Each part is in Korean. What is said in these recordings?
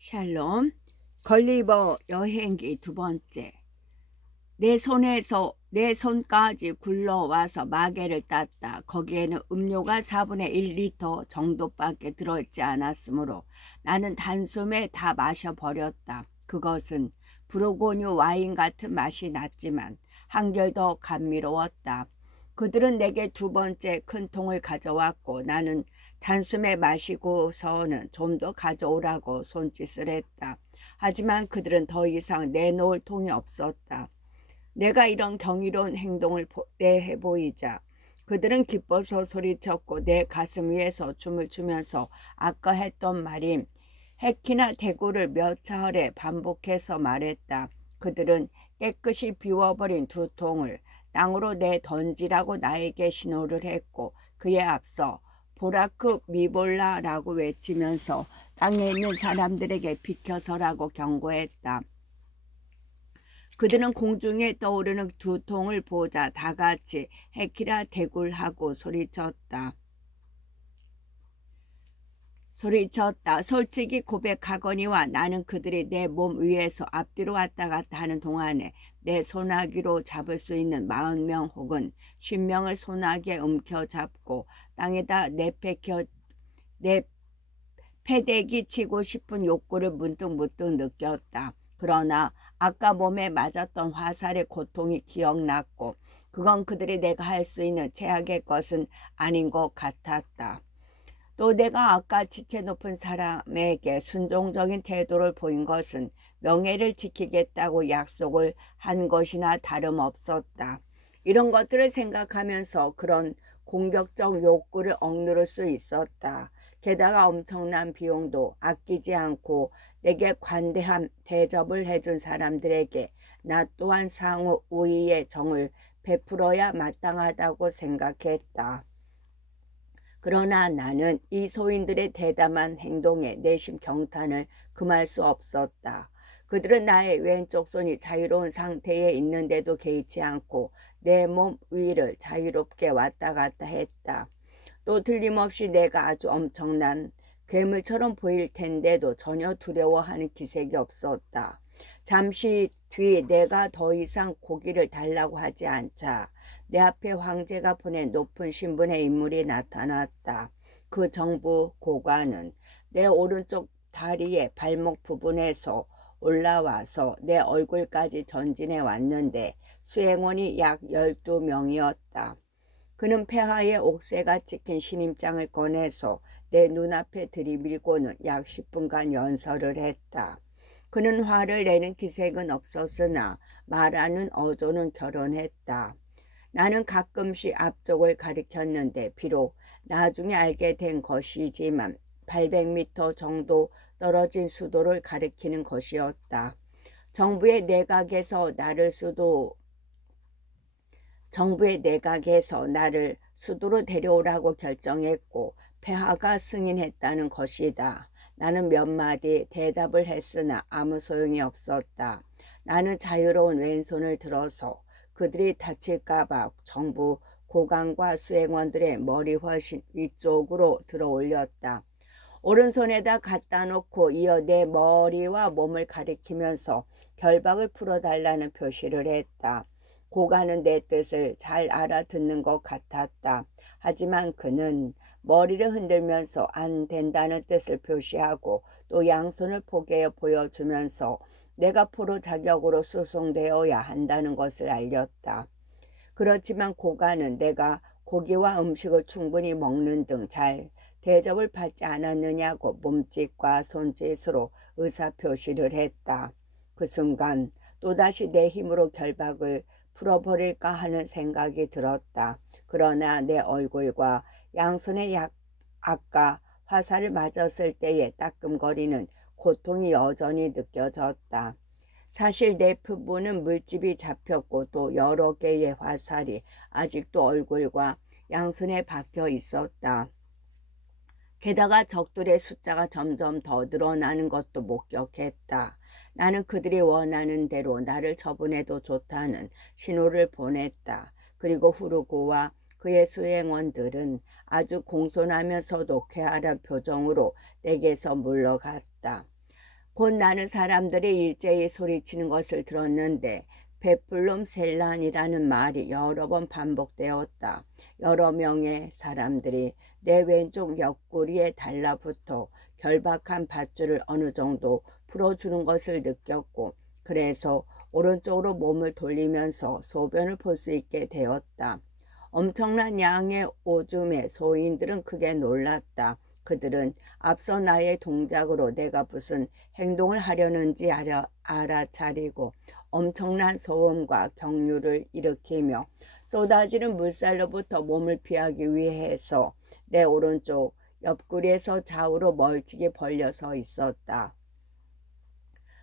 샬롬. 걸리버 여행기 두 번째. 내 손에서 내 손까지 굴러와서 마개를 땄다. 거기에는 음료가 4분의 1리터 정도밖에 들어있지 않았으므로 나는 단숨에 다 마셔버렸다. 그것은 부르고뉴 와인 같은 맛이 났지만 한결 더 감미로웠다. 그들은 내게 두 번째 큰 통을 가져왔고 나는 단숨에 마시고서는 좀 더 가져오라고 손짓을 했다. 하지만 그들은 더 이상 내놓을 통이 없었다. 내가 이런 경이로운 행동을 대해 보이자 그들은 기뻐서 소리쳤고 내 가슴 위에서 춤을 추면서 아까 했던 말인 해키나 대구를 몇 차례 반복해서 말했다. 그들은 깨끗이 비워버린 두 통을 땅으로 내던지라고 나에게 신호를 했고 그에 앞서 보라크 미볼라라고 외치면서 땅에 있는 사람들에게 비켜서라고 경고했다. 그들은 공중에 떠오르는 두 통을 보자 다 같이 해키라 대굴하고 소리쳤다. 솔직히 고백하거니와 나는 그들이 내 몸 위에서 앞뒤로 왔다 갔다 하는 동안에 내 소나기로 잡을 수 있는 40명 혹은 50명을 소나기에 움켜잡고 땅에다 내 패대기 치고 싶은 욕구를 문득 느꼈다. 그러나 아까 몸에 맞았던 화살의 고통이 기억났고 그건 그들이 내가 할 수 있는 최악의 것은 아닌 것 같았다. 또 내가 아까 지체 높은 사람에게 순종적인 태도를 보인 것은 명예를 지키겠다고 약속을 한 것이나 다름없었다. 이런 것들을 생각하면서 그런 공격적 욕구를 억누를 수 있었다. 게다가 엄청난 비용도 아끼지 않고 내게 관대한 대접을 해준 사람들에게 나 또한 상호 우위의 정을 베풀어야 마땅하다고 생각했다. 그러나 나는 이 소인들의 대담한 행동에 내심 경탄을 금할 수 없었다. 그들은 나의 왼쪽 손이 자유로운 상태에 있는데도 개의치 않고 내 몸 위를 자유롭게 왔다 갔다 했다. 또 틀림없이 내가 아주 엄청난 괴물처럼 보일 텐데도 전혀 두려워하는 기색이 없었다. 잠시 뒤 내가 더 이상 고기를 달라고 하지 않자 내 앞에 황제가 보낸 높은 신분의 인물이 나타났다. 그 정부 고관은 내 오른쪽 다리의 발목 부분에서 올라와서 내 얼굴까지 전진해 왔는데 수행원이 약 12명이었다. 그는 폐하에 옥새가 찍힌 신임장을 꺼내서 내 눈앞에 들이밀고는 약 10분간 연설을 했다. 그는 화를 내는 기색은 없었으나 말하는 어조는 결연했다. 나는 가끔씩 앞쪽을 가리켰는데 비록 나중에 알게 된 것이지만 800m 정도 떨어진 수도를 가리키는 것이었다. 정부의 내각에서 나를 수도로 데려오라고 결정했고 폐하가 승인했다는 것이다. 나는 몇 마디 대답을 했으나 아무 소용이 없었다. 나는 자유로운 왼손을 들어서 그들이 다칠까봐 정부 고관과 수행원들의 머리 훨씬 위쪽으로 들어 올렸다. 오른손에다 갖다 놓고 이어 내 머리와 몸을 가리키면서 결박을 풀어달라는 표시를 했다. 고관은 내 뜻을 잘 알아듣는 것 같았다. 하지만 그는 머리를 흔들면서 안 된다는 뜻을 표시하고 또 양손을 포개어 보여주면서 내가 포로 자격으로 수송되어야 한다는 것을 알렸다. 그렇지만 고관은 내가 고기와 음식을 충분히 먹는 등 잘 대접을 받지 않았느냐고 몸짓과 손짓으로 의사표시를 했다. 그 순간 또다시 내 힘으로 결박을 풀어버릴까 하는 생각이 들었다. 그러나 내 얼굴과 양손에 아까 화살을 맞았을 때의 따끔거리는 고통이 여전히 느껴졌다. 사실 내 부부는 물집이 잡혔고 또 여러 개의 화살이 아직도 얼굴과 양손에 박혀 있었다. 게다가 적들의 숫자가 점점 더 늘어나는 것도 목격했다. 나는 그들이 원하는 대로 나를 처분해도 좋다는 신호를 보냈다. 그리고 후르고와 그의 수행원들은 아주 공손하면서도 쾌활한 표정으로 내게서 물러갔다. 곧 나는 사람들이 일제히 소리치는 것을 들었는데 베풀룸 셀란이라는 말이 여러 번 반복되었다. 여러 명의 사람들이 내 왼쪽 옆구리에 달라붙어 결박한 밧줄을 어느 정도 풀어주는 것을 느꼈고, 그래서 오른쪽으로 몸을 돌리면서 소변을 볼 수 있게 되었다. 엄청난 양의 오줌에 소인들은 크게 놀랐다. 그들은 앞서 나의 동작으로 내가 무슨 행동을 하려는지 알아차리고 엄청난 소음과 경류를 일으키며 쏟아지는 물살로부터 몸을 피하기 위해서 내 오른쪽 옆구리에서 좌우로 멀찍이 벌려서 있었다.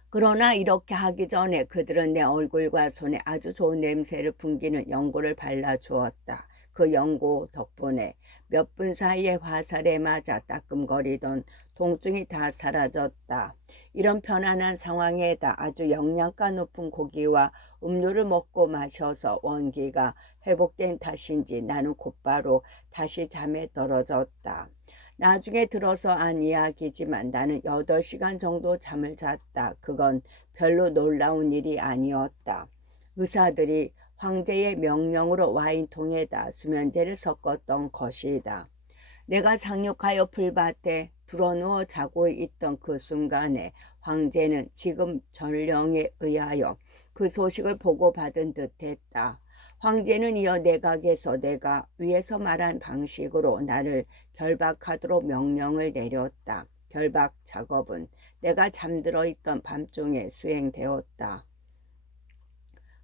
그러나 이렇게 하기 전에 그들은 내 얼굴과 손에 아주 좋은 냄새를 풍기는 연고를 발라주었다. 그 연고 덕분에 몇 분 사이에 화살에 맞아 따끔거리던 통증이 다 사라졌다. 이런 편안한 상황에다 아주 영양가 높은 고기와 음료를 먹고 마셔서 원기가 회복된 탓인지 나는 곧바로 다시 잠에 떨어졌다. 나중에 들어서 한 이야기지만 나는 8시간 정도 잠을 잤다. 그건 별로 놀라운 일이 아니었다. 의사들이 황제의 명령으로 와인통에다 수면제를 섞었던 것이다. 내가 상륙하여 풀밭에 드러누워 자고 있던 그 순간에 황제는 지금 전령에 의하여 그 소식을 보고받은 듯했다. 황제는 이어 내각에서 내가 위에서 말한 방식으로 나를 결박하도록 명령을 내렸다. 결박 작업은 내가 잠들어 있던 밤중에 수행되었다.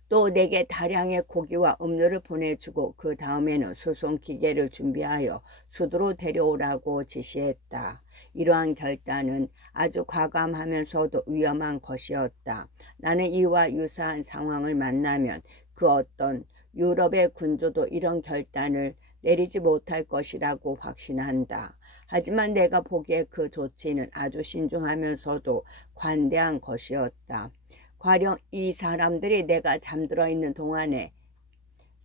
또 내게 다량의 고기와 음료를 보내주고 그 다음에는 수송 기계를 준비하여 수도로 데려오라고 지시했다. 이러한 결단은 아주 과감하면서도 위험한 것이었다. 나는 이와 유사한 상황을 만나면 그 어떤 유럽의 군주도 이런 결단을 내리지 못할 것이라고 확신한다. 하지만 내가 보기에 그 조치는 아주 신중하면서도 관대한 것이었다. 가령 이 사람들이 내가 잠들어 있는 동안에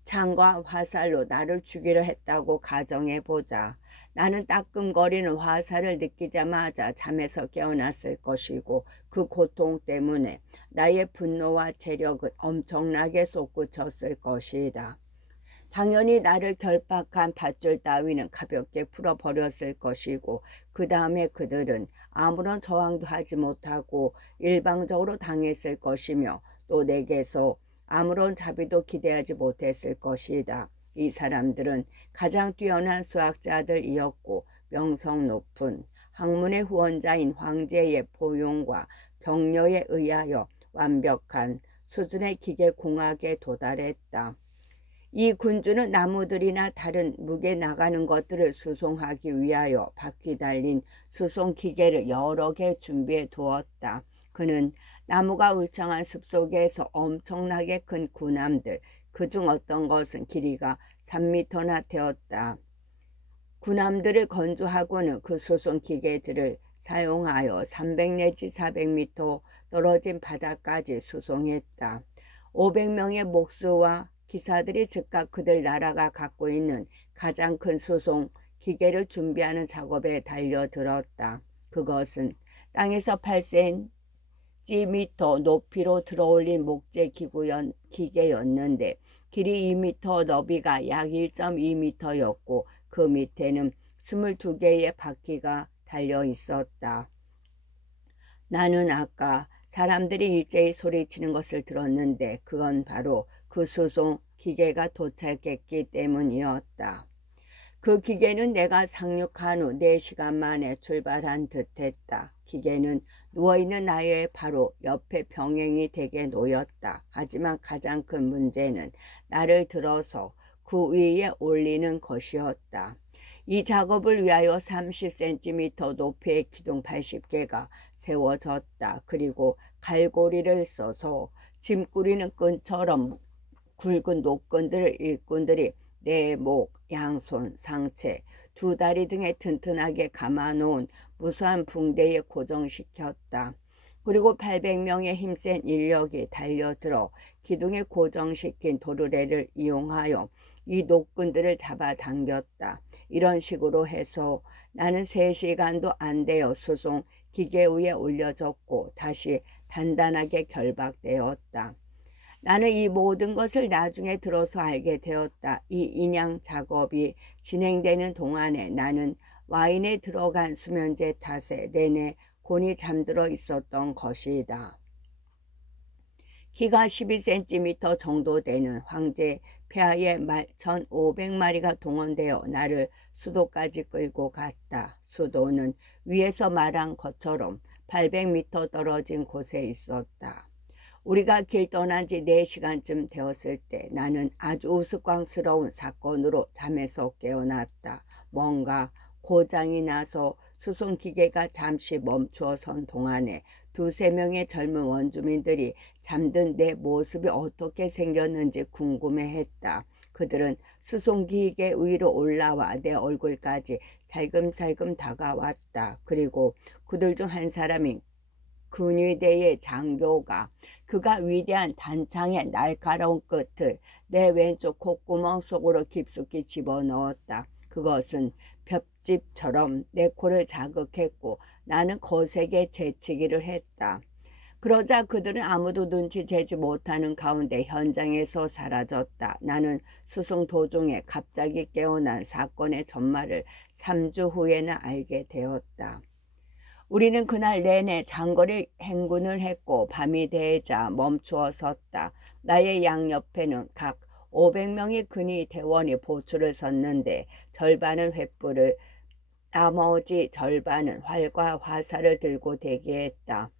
창과 화살로 나를 죽이려 했다고 가정해보자. 나는 따끔거리는 화살을 느끼자마자 잠에서 깨어났을 것이고 그 고통 때문에 나의 분노와 체력은 엄청나게 솟구쳤을 것이다. 당연히 나를 결박한 밧줄 따위는 가볍게 풀어버렸을 것이고 그 다음에 그들은 아무런 저항도 하지 못하고 일방적으로 당했을 것이며 또 내게서 아무런 자비도 기대하지 못했을 것이다. 이 사람들은 가장 뛰어난 수학자들이었고 명성 높은 학문의 후원자인 황제의 포용과 격려에 의하여 완벽한 수준의 기계공학에 도달했다. 이 군주는 나무들이나 다른 무게 나가는 것들을 수송하기 위하여 바퀴 달린 수송 기계를 여러 개 준비해 두었다. 그는 나무가 울창한 숲속에서 엄청나게 큰 군함들, 그중 어떤 것은 길이가 3미터나 되었다. 군함들을 건조하고는 그 수송 기계들을 사용하여 300 내지 400미터 떨어진 바다까지 수송했다. 500명의 목수와 기사들이 즉각 그들 나라가 갖고 있는 가장 큰 수송 기계를 준비하는 작업에 달려들었다. 그것은 땅에서 8cm 높이로 들어올린 목재 기계였는데 길이 2m, 너비가 약 1.2m였고 그 밑에는 22개의 바퀴가 달려 있었다. 나는 아까 사람들이 일제히 소리치는 것을 들었는데 그건 바로 그 수송 기계가 도착했기 때문이었다. 그 기계는 내가 상륙한 후 4시간 만에 출발한 듯했다. 기계는 누워있는 나의 바로 옆에 병행이 되게 놓였다. 하지만 가장 큰 문제는 나를 들어서 그 위에 올리는 것이었다. 이 작업을 위하여 30cm 높이의 기둥 80개가 세워졌다. 그리고 갈고리를 써서 짐 꾸리는 끈처럼 굵은 노끈들을 일꾼들이 내 목, 양손, 상체, 두 다리 등에 튼튼하게 감아놓은 무수한 붕대에 고정시켰다. 그리고 800명의 힘센 인력이 달려들어 기둥에 고정시킨 도르래를 이용하여 이 노끈들을 잡아당겼다. 이런 식으로 해서 나는 3시간도 안 되어 수송 기계 위에 올려졌고 다시 단단하게 결박되었다. 나는 이 모든 것을 나중에 들어서 알게 되었다. 이 인양 작업이 진행되는 동안에 나는 와인에 들어간 수면제 탓에 내내 곤히 잠들어 있었던 것이다. 키가 12cm 정도 되는 황제 폐하의 1,500마리가 동원되어 나를 수도까지 끌고 갔다. 수도는 위에서 말한 것처럼 800m 떨어진 곳에 있었다. 우리가 길 떠난 지 4시간쯤 되었을 때 나는 아주 우스꽝스러운 사건으로 잠에서 깨어났다. 뭔가 고장이 나서 수송기계가 잠시 멈추어 선 동안에 2~3명의 젊은 원주민들이 잠든 내 모습이 어떻게 생겼는지 궁금해했다. 그들은 수송기계 위로 올라와 내 얼굴까지 살금살금 다가왔다. 그리고 그들 중 한 사람이 근위대의 장교가 그가 위대한 단창의 날카로운 끝을 내 왼쪽 콧구멍 속으로 깊숙이 집어넣었다. 그것은 볏짚처럼 내 코를 자극했고 나는 거세게 재치기를 했다. 그러자 그들은 아무도 눈치채지 못하는 가운데 현장에서 사라졌다. 나는 수송 도중에 갑자기 깨어난 사건의 전말을 3주 후에나 알게 되었다. 우리는 그날 내내 장거리 행군을 했고 밤이 되자 멈추어 섰다. 나의 양옆에는 각 500명의 근위 대원이 보초를 섰는데 절반은 횃불을, 나머지 절반은 활과 화살을 들고 대기했다.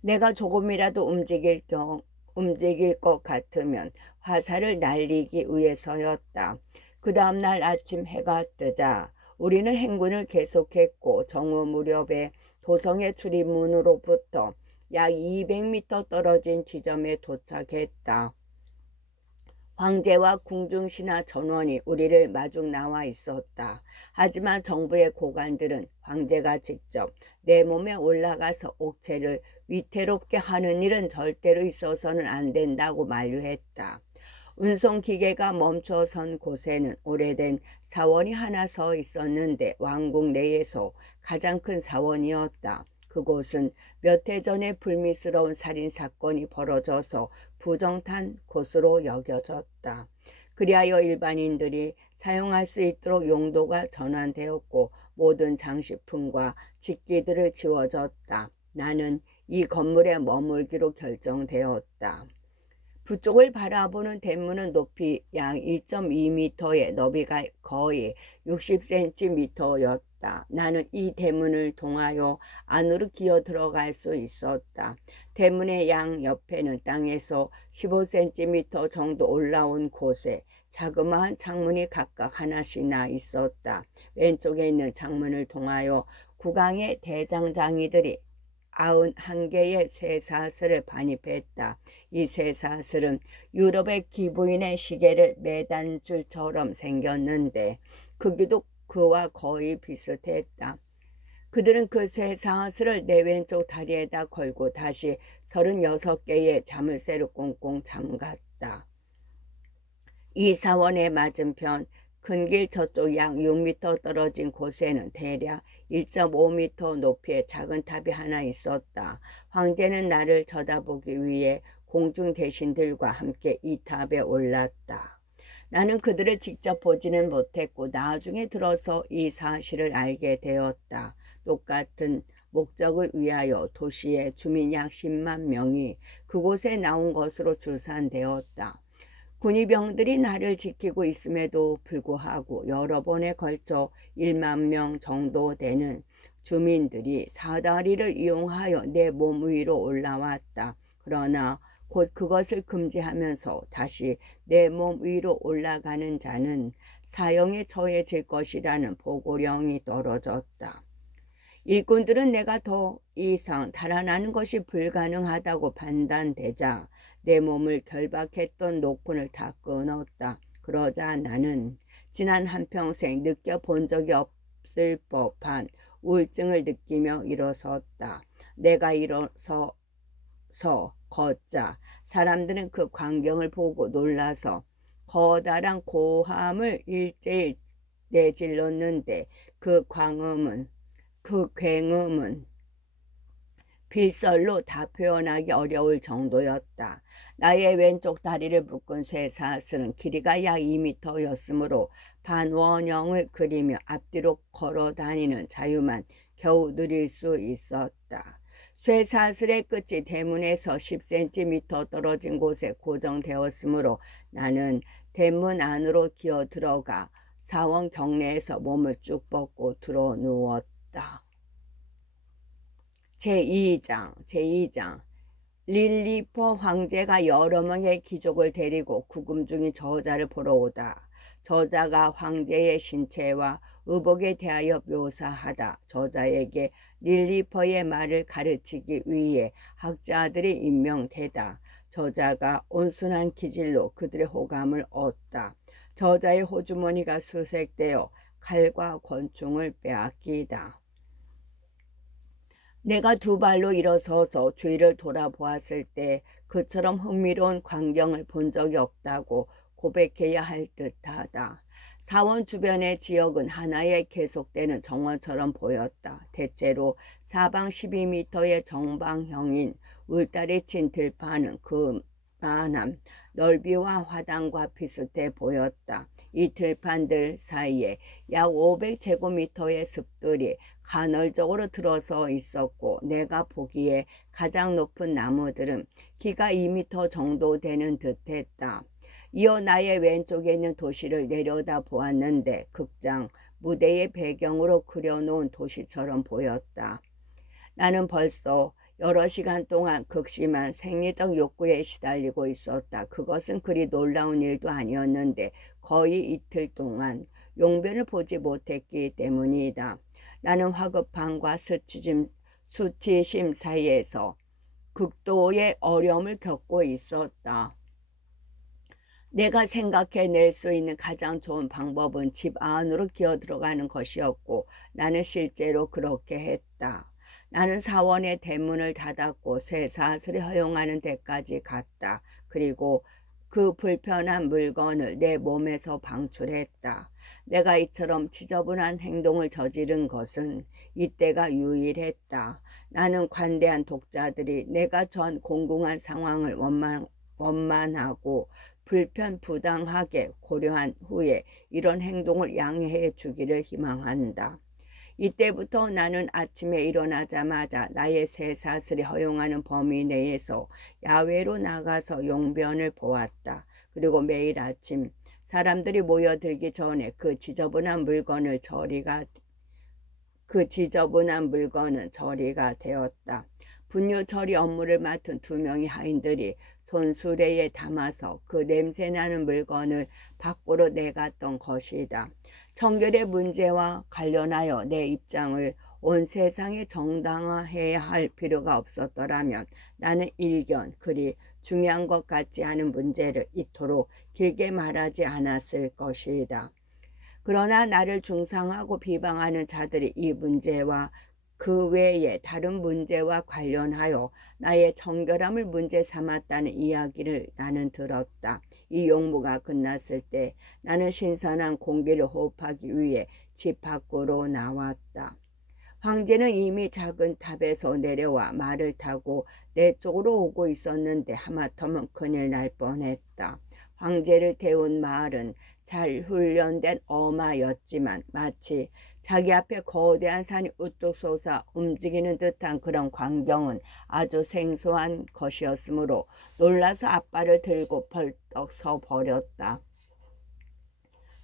내가 조금이라도 움직일 것 같으면 화살을 날리기 위해서였다. 그 다음날 아침 해가 뜨자 우리는 행군을 계속했고 정오 무렵에 도성의 출입문으로부터 약 200m 떨어진 지점에 도착했다. 황제와 궁중신하 전원이 우리를 마중 나와 있었다. 하지만 정부의 고관들은 황제가 직접 내 몸에 올라가서 옥체를 위태롭게 하는 일은 절대로 있어서는 안 된다고 만류했다. 운송기계가 멈춰선 곳에는 오래된 사원이 하나 서 있었는데 왕궁 내에서 가장 큰 사원이었다. 그곳은 몇 해 전에 불미스러운 살인사건이 벌어져서 부정탄 곳으로 여겨졌다. 그리하여 일반인들이 사용할 수 있도록 용도가 전환되었고 모든 장식품과 직기들을 지워졌다. 나는 이 건물에 머물기로 결정되었다. 북쪽을 바라보는 대문은 높이 약 1.2m에 너비가 거의 60cm였다. 나는 이 대문을 통하여 안으로 기어 들어갈 수 있었다. 대문의 양 옆에는 땅에서 15cm 정도 올라온 곳에 자그마한 창문이 각각 하나씩나 있었다. 왼쪽에 있는 창문을 통하여 국왕의 대장장이들이 91개의 쇠사슬을 반입했다. 이 쇠사슬은 유럽의 귀부인의 시계를 매단 줄처럼 생겼는데 크기도 그와 거의 비슷했다. 그들은 그 쇠사슬을 내 왼쪽 다리에다 걸고 다시 36개의 자물쇠를 꽁꽁 잠갔다. 이 사원의 맞은편 큰 길 저쪽 약 6m 떨어진 곳에는 대략 1.5m 높이의 작은 탑이 하나 있었다. 황제는 나를 쳐다보기 위해 공중 대신들과 함께 이 탑에 올랐다. 나는 그들을 직접 보지는 못했고 나중에 들어서 이 사실을 알게 되었다. 똑같은 목적을 위하여 도시의 주민 약 10만 명이 그곳에 나온 것으로 추산되었다. 군의병들이 나를 지키고 있음에도 불구하고 여러 번에 걸쳐 1만 명 정도 되는 주민들이 사다리를 이용하여 내 몸 위로 올라왔다. 그러나 곧 그것을 금지하면서 다시 내 몸 위로 올라가는 자는 사형에 처해질 것이라는 보고령이 떨어졌다. 일꾼들은 내가 더 이상 달아나는 것이 불가능하다고 판단되자 내 몸을 결박했던 노끈을 다 끊었다. 그러자 나는 지난 한평생 느껴본 적이 없을 법한 우울증을 느끼며 일어섰다. 내가 일어서서 걷자 사람들은 그 광경을 보고 놀라서 커다란 고함을 일제일 내질렀는데 그 굉음은 빌설로 다 표현하기 어려울 정도였다. 나의 왼쪽 다리를 묶은 쇠사슬은 길이가 약 2미터였으므로 반원형을 그리며 앞뒤로 걸어 다니는 자유만 겨우 누릴 수 있었다. 쇠사슬의 끝이 대문에서 10cm 떨어진 곳에 고정되었으므로 나는 대문 안으로 기어 들어가 사원 경내에서 몸을 쭉 뻗고 들어 누웠다. 제2장 릴리퍼 황제가 여러 명의 귀족을 데리고 구금 중인 저자를 보러 오다. 저자가 황제의 신체와 의복에 대하여 묘사하다. 저자에게 릴리퍼의 말을 가르치기 위해 학자들이 임명되다. 저자가 온순한 기질로 그들의 호감을 얻다. 저자의 호주머니가 수색되어 칼과 권총을 빼앗기다. 내가 두 발로 일어서서 주위를 돌아보았을 때 그처럼 흥미로운 광경을 본 적이 없다고 고백해야 할 듯하다. 사원 주변의 지역은 하나의 계속되는 정원처럼 보였다. 대체로 사방 12m의 정방형인 울타리 친 들판은 그만한 넓이와 화단과 비슷해 보였다. 이 들판들 사이에 약 500제곱미터의 숲들이 간헐적으로 들어서 있었고 내가 보기에 가장 높은 나무들은 키가 2미터 정도 되는 듯했다. 이어 나의 왼쪽에 있는 도시를 내려다 보았는데 극장 무대의 배경으로 그려놓은 도시처럼 보였다. 나는 벌써 여러 시간 동안 극심한 생리적 욕구에 시달리고 있었다. 그것은 그리 놀라운 일도 아니었는데 거의 이틀 동안 용변을 보지 못했기 때문이다. 나는 화급함과 수치심 사이에서 극도의 어려움을 겪고 있었다. 내가 생각해낼 수 있는 가장 좋은 방법은 집 안으로 기어 들어가는 것이었고 나는 실제로 그렇게 했다. 나는 사원의 대문을 닫았고 쇠사슬이 허용하는 데까지 갔다. 그리고 그 불편한 물건을 내 몸에서 방출했다. 내가 이처럼 지저분한 행동을 저지른 것은 이때가 유일했다. 나는 관대한 독자들이 내가 전 공공한 상황을 원만하고 불편부당하게 고려한 후에 이런 행동을 양해해 주기를 희망한다. 이때부터 나는 아침에 일어나자마자 나의 쇠사슬이 허용하는 범위 내에서 야외로 나가서 용변을 보았다. 그리고 매일 아침 사람들이 모여들기 전에 그 지저분한 물건은 처리가 되었다. 분유 처리 업무를 맡은 2명의 하인들이 손수레에 담아서 그 냄새나는 물건을 밖으로 내갔던 것이다. 청결의 문제와 관련하여 내 입장을 온 세상에 정당화해야 할 필요가 없었더라면 나는 일견 그리 중요한 것 같지 않은 문제를 이토록 길게 말하지 않았을 것이다. 그러나 나를 중상하고 비방하는 자들이 이 문제와 그 외에 다른 문제와 관련하여 나의 정결함을 문제 삼았다는 이야기를 나는 들었다. 이 용무가 끝났을 때 나는 신선한 공기를 호흡하기 위해 집 밖으로 나왔다. 황제는 이미 작은 탑에서 내려와 말을 타고 내 쪽으로 오고 있었는데 하마터면 큰일 날 뻔했다. 황제를 태운 말은 잘 훈련된 어마였지만 마치 자기 앞에 거대한 산이 우뚝 솟아 움직이는 듯한 그런 광경은 아주 생소한 것이었으므로 놀라서 앞발을 들고 벌떡 서 버렸다.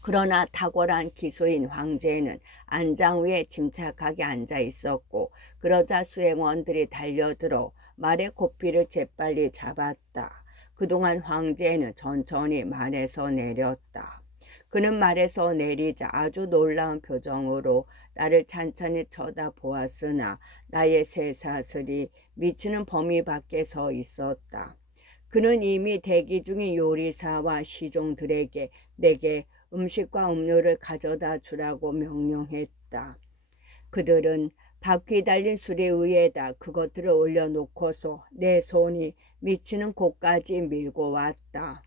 그러나 탁월한 기수인 황제는 안장 위에 침착하게 앉아 있었고 그러자 수행원들이 달려들어 말의 고삐를 재빨리 잡았다. 그동안 황제는 천천히 말에서 내렸다. 그는 말에서 내리자 아주 놀라운 표정으로 나를 찬찬히 쳐다보았으나 나의 쇠사슬이 미치는 범위 밖에 서 있었다. 그는 이미 대기 중인 요리사와 시종들에게 내게 음식과 음료를 가져다 주라고 명령했다. 그들은 바퀴 달린 수레 위에다 그것들을 올려놓고서 내 손이 미치는 곳까지 밀고 왔다.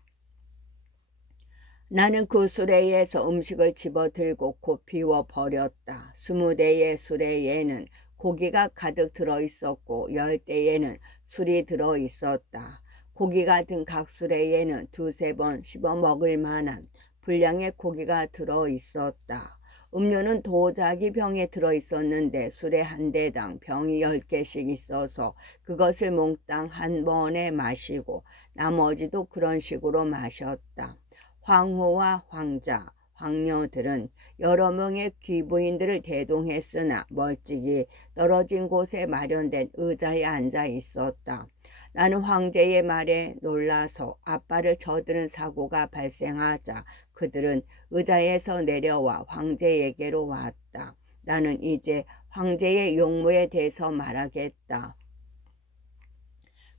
나는 그 수레에서 음식을 집어들고 곧 비워 버렸다. 20대의 수레에는 고기가 가득 들어있었고 열대에는 술이 들어있었다. 고기 같은 각수레에는 두세 번 씹어 먹을 만한 분량의 고기가 들어있었다. 음료는 도자기 병에 들어있었는데 술에 한 대당 병이 10개씩 있어서 그것을 몽땅 한 번에 마시고 나머지도 그런 식으로 마셨다. 황후와 황자, 황녀들은 여러 명의 귀부인들을 대동했으나 멀찍이 떨어진 곳에 마련된 의자에 앉아 있었다. 나는 황제의 말에 놀라서 앞발을 저드는 사고가 발생하자 그들은 의자에서 내려와 황제에게로 왔다. 나는 이제 황제의 용무에 대해서 말하겠다.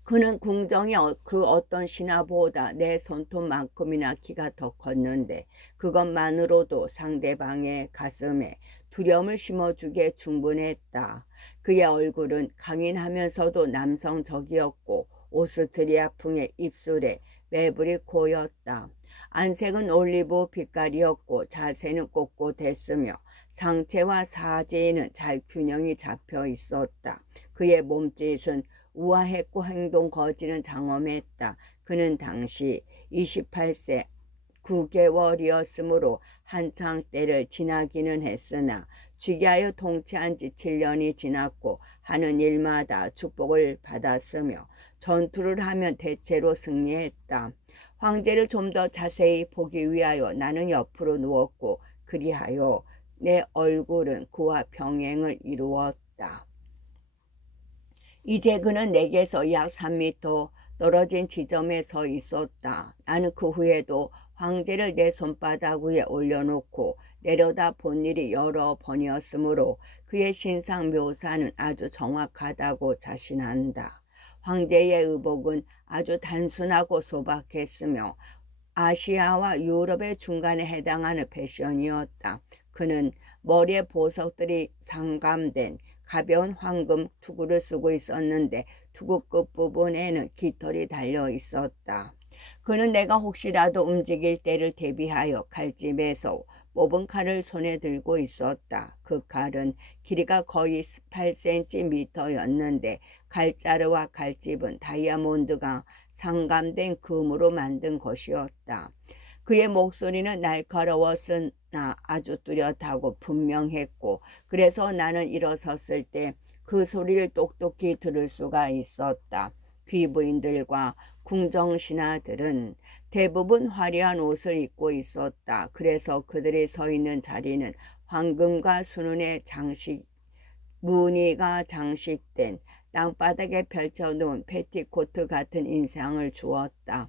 그는 궁정의 그 어떤 신하보다 내 손톱만큼이나 키가 더 컸는데 그것만으로도 상대방의 가슴에 두려움을 심어주기에 충분했다. 그의 얼굴은 강인하면서도 남성적이었고 오스트리아풍의 입술에 매부리 고였다. 안색은 올리브 빛깔이었고 자세는 꼿꼿했으며 상체와 사지에는 잘 균형이 잡혀 있었다. 그의 몸짓은 우아했고 행동 거지는 장엄했다. 그는 당시 28세 9개월이었으므로 한창 때를 지나기는 했으나 즉위하여 통치한 지 7년이 지났고 하는 일마다 축복을 받았으며 전투를 하면 대체로 승리했다. 황제를 좀 더 자세히 보기 위하여 나는 옆으로 누웠고 그리하여 내 얼굴은 그와 병행을 이루었다. 이제 그는 내게서 약 3미터 떨어진 지점에 서 있었다. 나는 그 후에도 황제를 내 손바닥 위에 올려놓고 내려다 본 일이 여러 번이었으므로 그의 신상 묘사는 아주 정확하다고 자신한다. 황제의 의복은 아주 단순하고 소박했으며 아시아와 유럽의 중간에 해당하는 패션이었다. 그는 머리에 보석들이 상감된 가벼운 황금 투구를 쓰고 있었는데 투구 끝부분에는 깃털이 달려 있었다. 그는 내가 혹시라도 움직일 때를 대비하여 칼집에서 뽑은 칼을 손에 들고 있었다. 그 칼은 길이가 거의 8cm였는데 칼자루와 칼집은 다이아몬드가 상감된 금으로 만든 것이었다. 그의 목소리는 날카로웠으나 아주 뚜렷하고 분명했고 그래서 나는 일어섰을 때 그 소리를 똑똑히 들을 수가 있었다. 귀부인들과 궁정신하들은 대부분 화려한 옷을 입고 있었다. 그래서 그들이 서 있는 자리는 황금과 순운의 무늬가 장식된 땅바닥에 펼쳐놓은 패티코트 같은 인상을 주었다.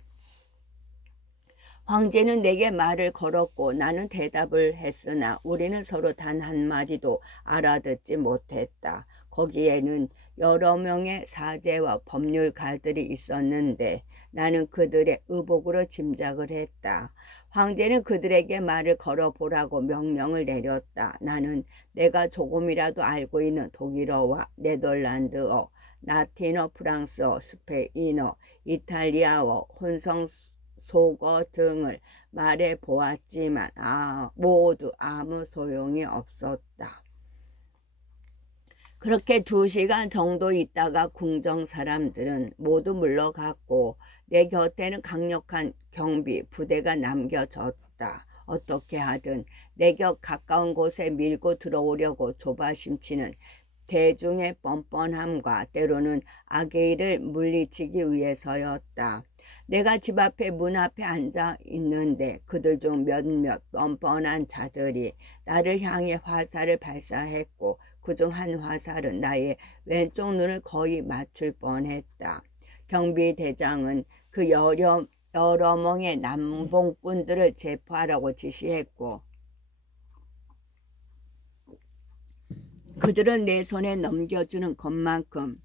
황제는 내게 말을 걸었고 나는 대답을 했으나 우리는 서로 단 한마디도 알아듣지 못했다. 거기에는 여러 명의 사제와 법률가들이 있었는데 나는 그들의 의복으로 짐작을 했다. 황제는 그들에게 말을 걸어보라고 명령을 내렸다. 나는 내가 조금이라도 알고 있는 독일어와 네덜란드어, 라틴어, 프랑스어, 스페인어, 이탈리아어, 혼성 속어 등을 말해 보았지만 모두 아무 소용이 없었다. 그렇게 2시간 정도 있다가 궁정 사람들은 모두 물러갔고 내 곁에는 강력한 경비 부대가 남겨졌다. 어떻게 하든 내 곁 가까운 곳에 밀고 들어오려고 조바심치는 대중의 뻔뻔함과 때로는 악의를 물리치기 위해서였다. 내가 집 앞에 문 앞에 앉아 있는데 그들 중 몇몇 뻔뻔한 자들이 나를 향해 화살을 발사했고 그중 한 화살은 나의 왼쪽 눈을 거의 맞출 뻔했다. 경비대장은 그 여러 멍의 남봉꾼들을 체포하라고 지시했고 그들은 내 손에 넘겨주는 것만큼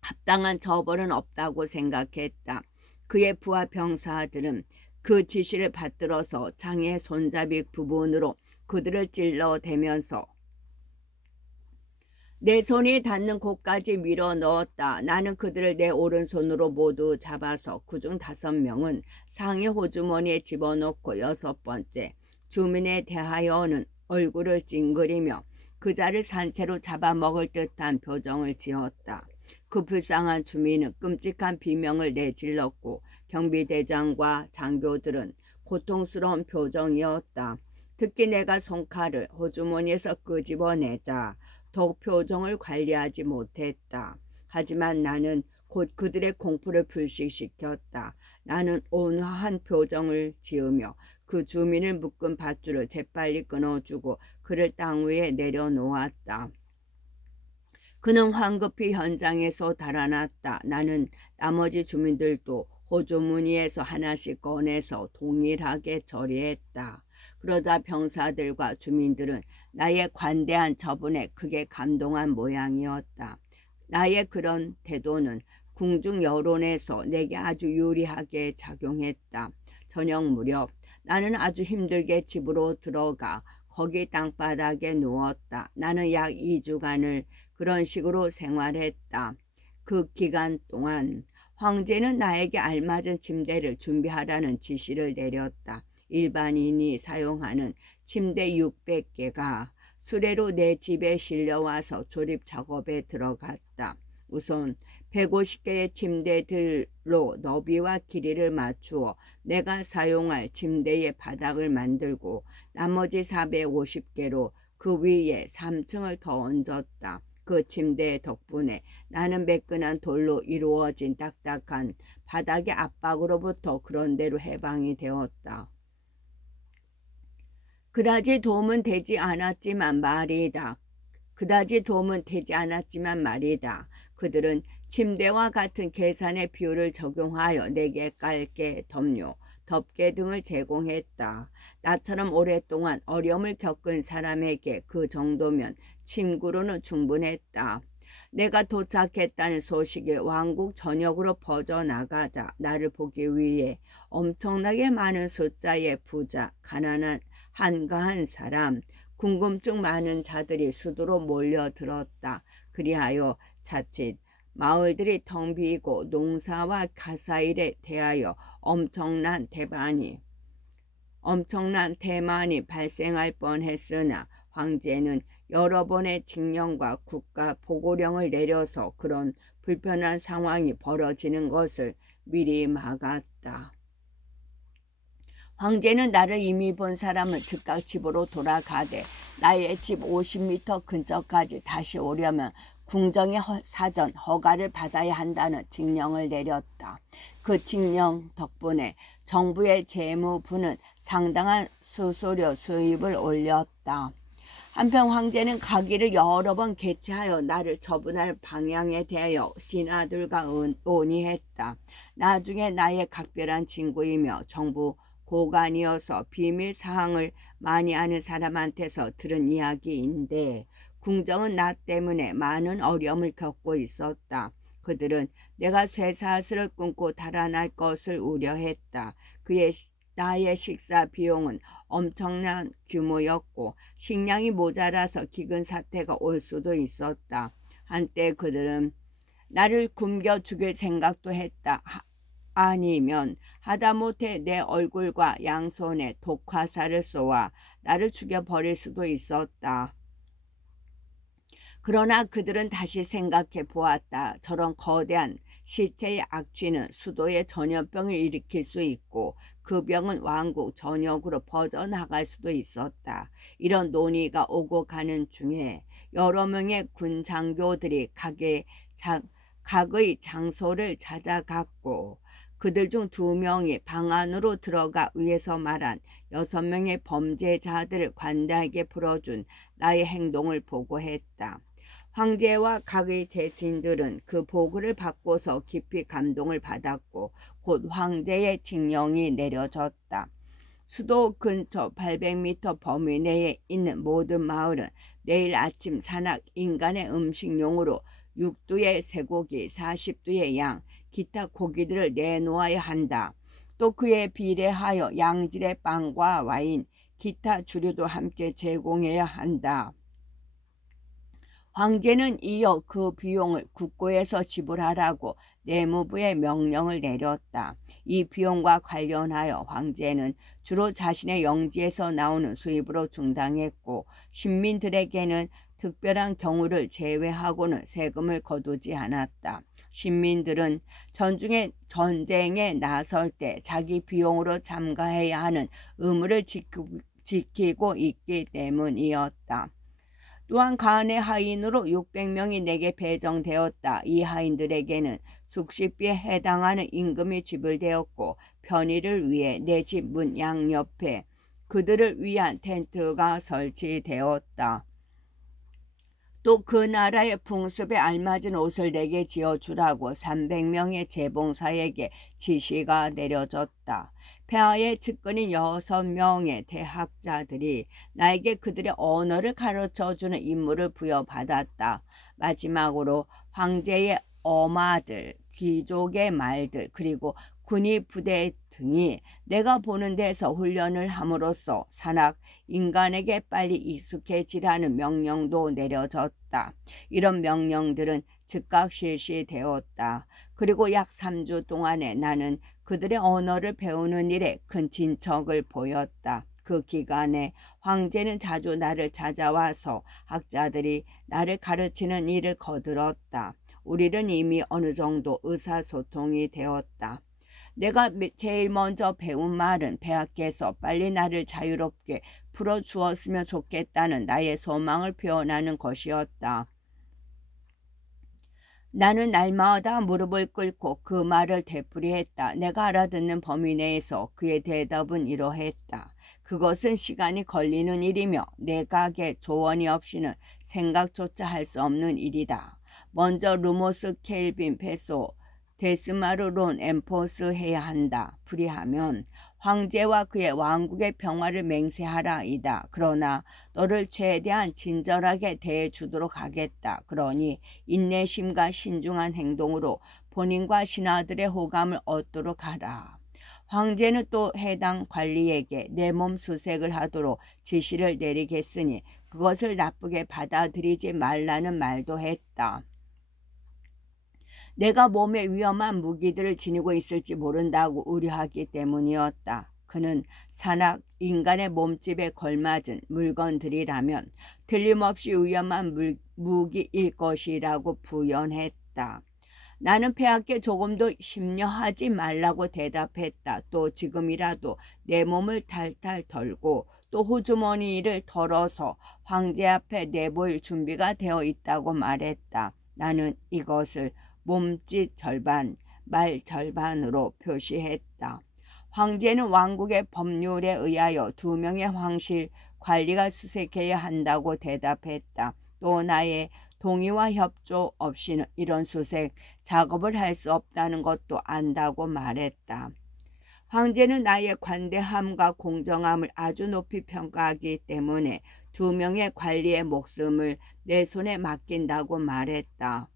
합당한 처벌은 없다고 생각했다. 그의 부하 병사들은 그 지시를 받들어서 장의 손잡이 부분으로 그들을 찔러대면서 내 손이 닿는 곳까지 밀어 넣었다. 나는 그들을 내 오른손으로 모두 잡아서 그중 5명은 상의 호주머니에 집어넣고 6번째 주민에 대하여는 얼굴을 찡그리며 그자를 산채로 잡아먹을 듯한 표정을 지었다. 그 불쌍한 주민은 끔찍한 비명을 내질렀고 경비대장과 장교들은 고통스러운 표정이었다. 특히 내가 손칼을 호주머니에서 끄집어내자 더욱 표정을 관리하지 못했다. 하지만 나는 곧 그들의 공포를 불식시켰다. 나는 온화한 표정을 지으며 그 주민을 묶은 밧줄을 재빨리 끊어주고 그를 땅 위에 내려놓았다. 그는 황급히 현장에서 달아났다. 나는 나머지 주민들도 호주머니에서 하나씩 꺼내서 동일하게 처리했다. 그러자 병사들과 주민들은 나의 관대한 처분에 크게 감동한 모양이었다. 나의 그런 태도는 궁중 여론에서 내게 아주 유리하게 작용했다. 저녁 무렵 나는 아주 힘들게 집으로 들어가 거기 땅바닥에 누웠다. 나는 약 2주간을 그런 식으로 생활했다. 그 기간 동안 황제는 나에게 알맞은 침대를 준비하라는 지시를 내렸다. 일반인이 사용하는 침대 600개가 수레로 내 집에 실려와서 조립 작업에 들어갔다. 우선 150개의 침대들로 너비와 길이를 맞추어 내가 사용할 침대의 바닥을 만들고 나머지 450개로 그 위에 3층을 더 얹었다. 그 침대 덕분에 나는 매끈한 돌로 이루어진 딱딱한 바닥의 압박으로부터 그런대로 해방이 되었다. 그다지 도움은 되지 않았지만 말이다. 그들은 침대와 같은 계산의 비율을 적용하여 내게 깔개, 덮요, 덮개 등을 제공했다. 나처럼 오랫동안 어려움을 겪은 사람에게 그 정도면 침구로는 충분했다. 내가 도착했다는 소식이 왕국 전역으로 퍼져나가자 나를 보기 위해 엄청나게 많은 숫자의 부자, 가난한, 한가한 사람, 궁금증 많은 자들이 수두로 몰려들었다. 그리하여 자칫 마을들이 텅 비고 농사와 가사일에 대하여 엄청난 대만이 발생할 뻔했으나 황제는 여러 번의 칙령과 국가 보고령을 내려서 그런 불편한 상황이 벌어지는 것을 미리 막았다. 황제는 나를 이미 본 사람은 즉각 집으로 돌아가되 나의 집 50m 근처까지 다시 오려면 궁정의 사전 허가를 받아야 한다는 칙령을 내렸다. 그 칙령 덕분에 정부의 재무부는 상당한 수수료 수입을 올렸다. 한편 황제는 가기를 여러 번 개최하여 나를 처분할 방향에 대하여 신하들과 논의했다. 나중에 나의 각별한 친구이며 정부 고관이어서 비밀 사항을 많이 아는 사람한테서 들은 이야기인데 궁정은 나 때문에 많은 어려움을 겪고 있었다. 그들은 내가 쇠사슬을 끊고 달아날 것을 우려했다. 나의 식사 비용은 엄청난 규모였고 식량이 모자라서 기근 사태가 올 수도 있었다. 한때 그들은 나를 굶겨 죽일 생각도 했다. 아니면 하다못해 내 얼굴과 양손에 독화살을 쏘아 나를 죽여버릴 수도 있었다. 그러나 그들은 다시 생각해 보았다. 저런 거대한 시체의 악취는 수도에 전염병을 일으킬 수 있고 그 병은 왕국 전역으로 퍼져나갈 수도 있었다. 이런 논의가 오고 가는 중에 여러 명의 군 장교들이 각의 장소를 찾아갔고 그들 중 2명이 방 안으로 들어가 위에서 말한 6명의 범죄자들을 관대하게 풀어준 나의 행동을 보고했다. 황제와 각의 대신들은 그 보고를 받고서 깊이 감동을 받았고 곧 황제의 칙령이 내려졌다. 수도 근처 800m 범위 내에 있는 모든 마을은 내일 아침 산악 인간의 음식용으로 6두의 쇠고기, 40두의 양, 기타 고기들을 내놓아야 한다. 또 그에 비례하여 양질의 빵과 와인, 기타 주류도 함께 제공해야 한다. 황제는 이어 그 비용을 국고에서 지불하라고 내무부에 명령을 내렸다. 이 비용과 관련하여 황제는 주로 자신의 영지에서 나오는 수입으로 충당했고 신민들에게는 특별한 경우를 제외하고는 세금을 거두지 않았다. 신민들은 전쟁에 나설 때 자기 비용으로 참가해야 하는 의무를 지키고 있기 때문이었다. 또한 간의 하인으로 600명이 내게 배정되었다. 이 하인들에게는 숙식비에 해당하는 임금이 지불되었고 편의를 위해 내 집 문 양옆에 그들을 위한 텐트가 설치되었다. 또 그 나라의 풍습에 알맞은 옷을 내게 지어주라고 300명의 재봉사에게 지시가 내려졌다. 폐하의 측근인 6명의 대학자들이 나에게 그들의 언어를 가르쳐주는 임무를 부여받았다. 마지막으로 황제의 어마들, 귀족의 말들, 그리고 군의 부대 등이 내가 보는 데서 훈련을 함으로써 산악 인간에게 빨리 익숙해지라는 명령도 내려졌다. 이런 명령들은 즉각 실시되었다. 그리고 약 3주 동안에 나는 그들의 언어를 배우는 일에 큰 진척을 보였다. 그 기간에 황제는 자주 나를 찾아와서 학자들이 나를 가르치는 일을 거들었다. 우리는 이미 어느 정도 의사소통이 되었다. 내가 제일 먼저 배운 말은 폐하께서 빨리 나를 자유롭게 풀어주었으면 좋겠다는 나의 소망을 표현하는 것이었다. 나는 날마다 무릎을 꿇고 그 말을 되풀이했다. 내가 알아듣는 범위 내에서 그의 대답은 이러했다. 그것은 시간이 걸리는 일이며 내각의 조언이 없이는 생각조차 할 수 없는 일이다. 먼저 루모스 켈빈 페소 데스마르 론 엠포스 해야 한다. 불이하면 황제와 그의 왕국의 평화를 맹세하라이다. 그러나 너를 최대한 친절하게 대해주도록 하겠다. 그러니 인내심과 신중한 행동으로 본인과 신하들의 호감을 얻도록 하라. 황제는 또 해당 관리에게 내 몸 수색을 하도록 지시를 내리겠으니 그것을 나쁘게 받아들이지 말라는 말도 했다. 내가 몸에 위험한 무기들을 지니고 있을지 모른다고 우려하기 때문이었다. 그는 산악 인간의 몸집에 걸맞은 물건들이라면 틀림없이 위험한 무기일 것이라고 부연했다. 나는 폐하께 조금도 심려하지 말라고 대답했다. 또 지금이라도 내 몸을 탈탈 털고 또 호주머니를 털어서 황제 앞에 내보일 준비가 되어 있다고 말했다. 나는 이것을 몸짓 절반, 말 절반으로 표시했다. 황제는 왕국의 법률에 의하여 2명의 황실 관리가 수색해야 한다고 대답했다. 또 나의 동의와 협조 없이는 이런 수색 작업을 할 수 없다는 것도 안다고 말했다. 황제는 나의 관대함과 공정함을 아주 높이 평가하기 때문에 2명의 관리의 목숨을 내 손에 맡긴다고 말했다.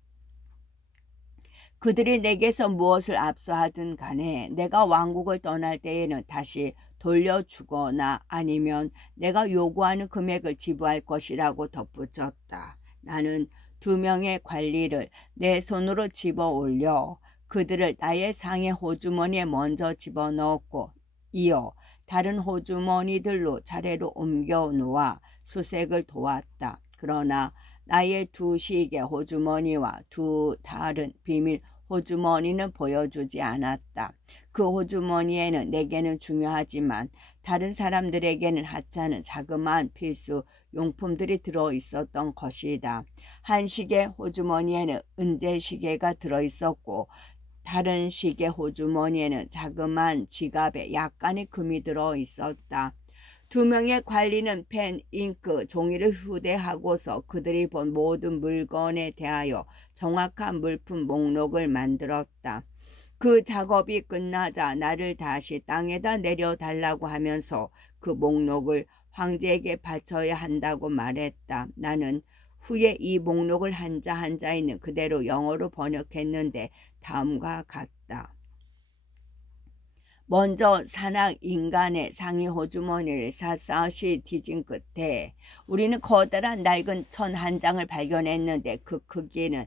그들이 내게서 무엇을 압수하든 간에 내가 왕국을 떠날 때에는 다시 돌려주거나 아니면 내가 요구하는 금액을 지불할 것이라고 덧붙였다. 나는 2명의 관리를 내 손으로 집어 올려 그들을 나의 상의 호주머니에 먼저 집어넣었고 이어 다른 호주머니들로 차례로 옮겨 놓아 수색을 도왔다. 그러나 나의 2식의 호주머니와 2 다른 비밀 호주머니는 보여주지 않았다. 그 호주머니에는 내게는 중요하지만 다른 사람들에게는 하찮은 자그마한 필수 용품들이 들어있었던 것이다. 한 식의 호주머니에는 은재 시계가 들어있었고 다른 식의 호주머니에는 자그마한 지갑에 약간의 금이 들어있었다. 2명의 관리는 펜, 잉크, 종이를 휴대하고서 그들이 본 모든 물건에 대하여 정확한 물품 목록을 만들었다. 그 작업이 끝나자 나를 다시 땅에다 내려달라고 하면서 그 목록을 황제에게 바쳐야 한다고 말했다. 나는 후에 이 목록을 한자 한자에는 그대로 영어로 번역했는데 다음과 같다. 먼저 산악 인간의 상위 호주머니를 샅샅이 뒤진 끝에 우리는 커다란 낡은 천 한 장을 발견했는데 그 크기는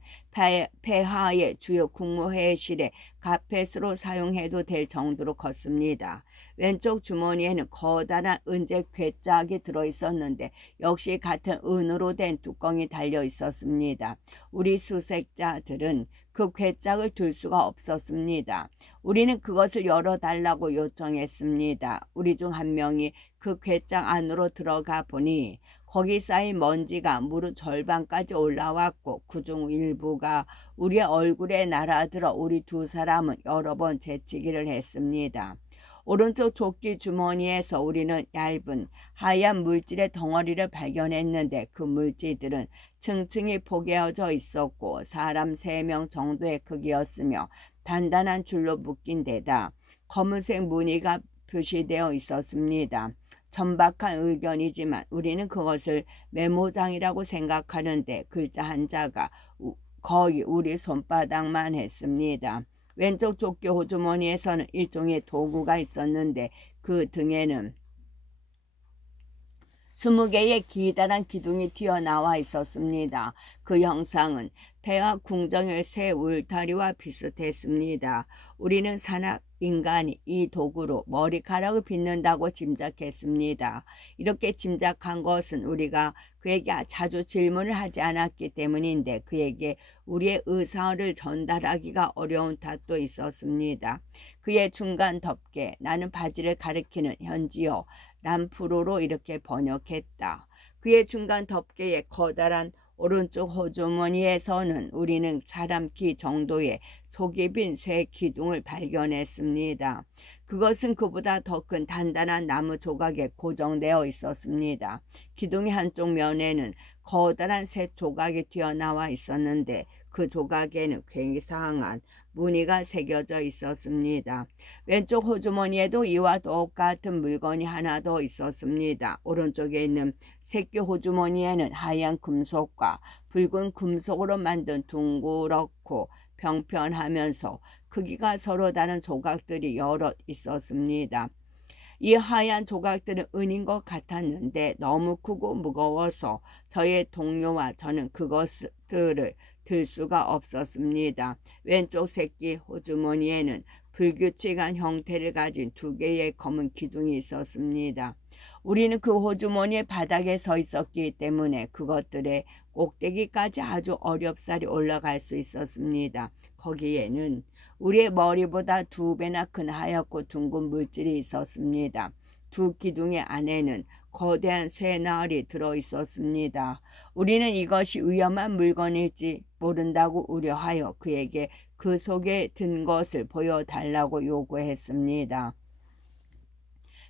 폐하의 주요 국무회의실의 카펫으로 사용해도 될 정도로 컸습니다. 왼쪽 주머니에는 커다란 은재 괴짝이 들어있었는데 역시 같은 은으로 된 뚜껑이 달려 있었습니다. 우리 수색자들은 그 괴짝을 둘 수가 없었습니다. 우리는 그것을 열어달라고 요청했습니다. 우리 중 한 명이 그 괴짝 안으로 들어가 보니 거기 쌓인 먼지가 무릎 절반까지 올라왔고 그중 일부가 우리의 얼굴에 날아들어 우리 두 사람은 여러 번 재치기를 했습니다. 오른쪽 조끼 주머니에서 우리는 얇은 하얀 물질의 덩어리를 발견했는데 그 물질들은 층층이 포개어져 있었고 사람 3명 정도의 크기였으며 단단한 줄로 묶인 데다 검은색 무늬가 표시되어 있었습니다. 천박한 의견이지만 우리는 그것을 메모장이라고 생각하는데 글자 한자가 거의 우리 손바닥만 했습니다. 왼쪽 조끼 호주머니에서는 일종의 도구가 있었는데 그 등에는 20개의 기다란 기둥이 튀어나와 있었습니다. 그 형상은 폐와 궁정의 새 울타리와 비슷했습니다. 우리는 산악 인간이 이 도구로 머리카락을 빗는다고 짐작했습니다. 이렇게 짐작한 것은 우리가 그에게 자주 질문을 하지 않았기 때문인데 그에게 우리의 의사를 전달하기가 어려운 탓도 있었습니다. 그의 중간 덮개, 나는 바지를 가리키는 현지어 람프로로 이렇게 번역했다. 그의 중간 덮개의 커다란 오른쪽 호주머니에서는 우리는 사람 키 정도의 속이 빈 쇠 기둥을 발견했습니다. 그것은 그보다 더 큰 단단한 나무 조각에 고정되어 있었습니다. 기둥의 한쪽 면에는 커다란 새 조각이 튀어나와 있었는데 그 조각에는 굉장한 무늬가 새겨져 있었습니다. 왼쪽 호주머니에도 이와 똑같은 물건이 하나 더 있었습니다. 오른쪽에 있는 새끼 호주머니에는 하얀 금속과 붉은 금속으로 만든 둥그렇고 평평하면서 크기가 서로 다른 조각들이 여럿 있었습니다. 이 하얀 조각들은 은인 것 같았는데 너무 크고 무거워서 저의 동료와 저는 그것들을 들 수가 없었습니다. 왼쪽 새끼 호주머니에는 불규칙한 형태를 가진 2개의 검은 기둥이 있었습니다. 우리는 그 호주머니의 바닥에 서 있었기 때문에 그것들의 꼭대기까지 아주 어렵사리 올라갈 수 있었습니다. 거기에는 우리의 머리보다 2배나 큰 하얗고 둥근 물질이 있었습니다. 2 기둥의 안에는 거대한 쇠나을이 들어 있었습니다. 우리는 이것이 위험한 물건일지 모른다고 우려하여 그에게 그 속에 든 것을 보여달라고 요구했습니다.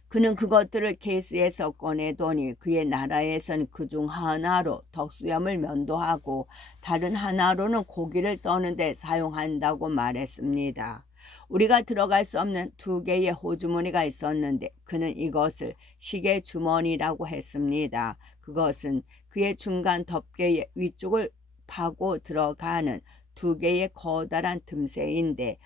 그는 그것들을 케이스에서 꺼내더니 그의 나라에서는 그중 하나로 덕수염을 면도하고 다른 하나로는 고기를 써는데 사용한다고 말했습니다. 우리가 들어갈 수 없는 2개의 호주머니가 있었는데 그는 이것을 시계 주머니라고 했습니다. 그것은 그의 중간 덮개의 위쪽을 파고 들어가는 2개의 커다란 틈새인데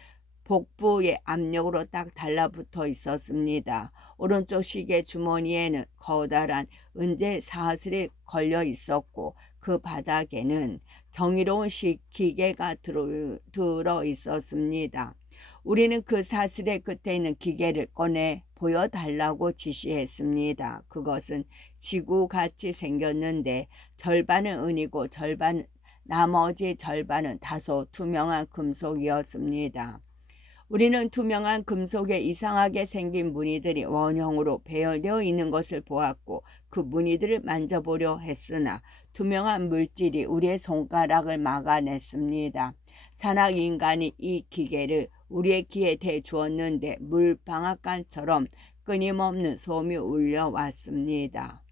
복부의 압력으로 딱 달라붙어 있었습니다. 오른쪽 시계 주머니에는 커다란 은재 사슬이 걸려 있었고 그 바닥에는 경이로운 기계가 들어 있었습니다. 우리는 그 사슬의 끝에 있는 기계를 꺼내 보여달라고 지시했습니다. 그것은 지구같이 생겼는데 절반은 은이고 나머지 절반은 다소 투명한 금속이었습니다. 우리는 투명한 금속에 이상하게 생긴 무늬들이 원형으로 배열되어 있는 것을 보았고 그 무늬들을 만져보려 했으나 투명한 물질이 우리의 손가락을 막아냈습니다. 산악 인간이 이 기계를 우리의 귀에 대주었는데 물방앗간처럼 끊임없는 소음이 울려왔습니다.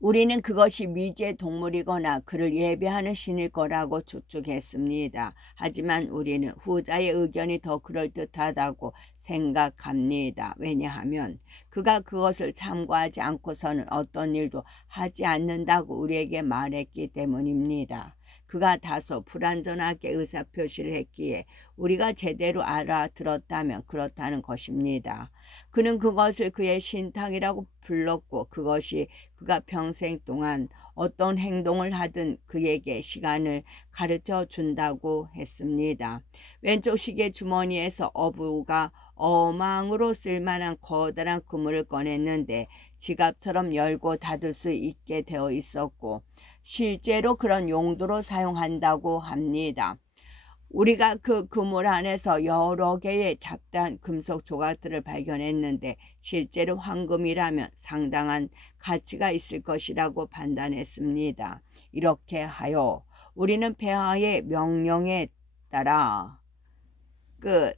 우리는 그것이 미지의 동물이거나 그를 예배하는 신일 거라고 추측했습니다. 하지만 우리는 후자의 의견이 더 그럴듯하다고 생각합니다. 왜냐하면 그가 그것을 참고하지 않고서는 어떤 일도 하지 않는다고 우리에게 말했기 때문입니다. 그가 다소 불완전하게 의사표시를 했기에 우리가 제대로 알아들었다면 그렇다는 것입니다. 그는 그것을 그의 신탁이라고 불렀고 그것이 그가 평생 동안 어떤 행동을 하든 그에게 시간을 가르쳐 준다고 했습니다. 왼쪽 시계 주머니에서 어부가 어망으로 쓸만한 커다란 그물을 꺼냈는데 지갑처럼 열고 닫을 수 있게 되어 있었고 실제로 그런 용도로 사용한다고 합니다. 우리가 그 그물 안에서 여러 개의 잡다한 금속 조각들을 발견했는데 실제로 황금이라면 상당한 가치가 있을 것이라고 판단했습니다. 이렇게 하여 우리는 폐하의 명령에 따라 끝.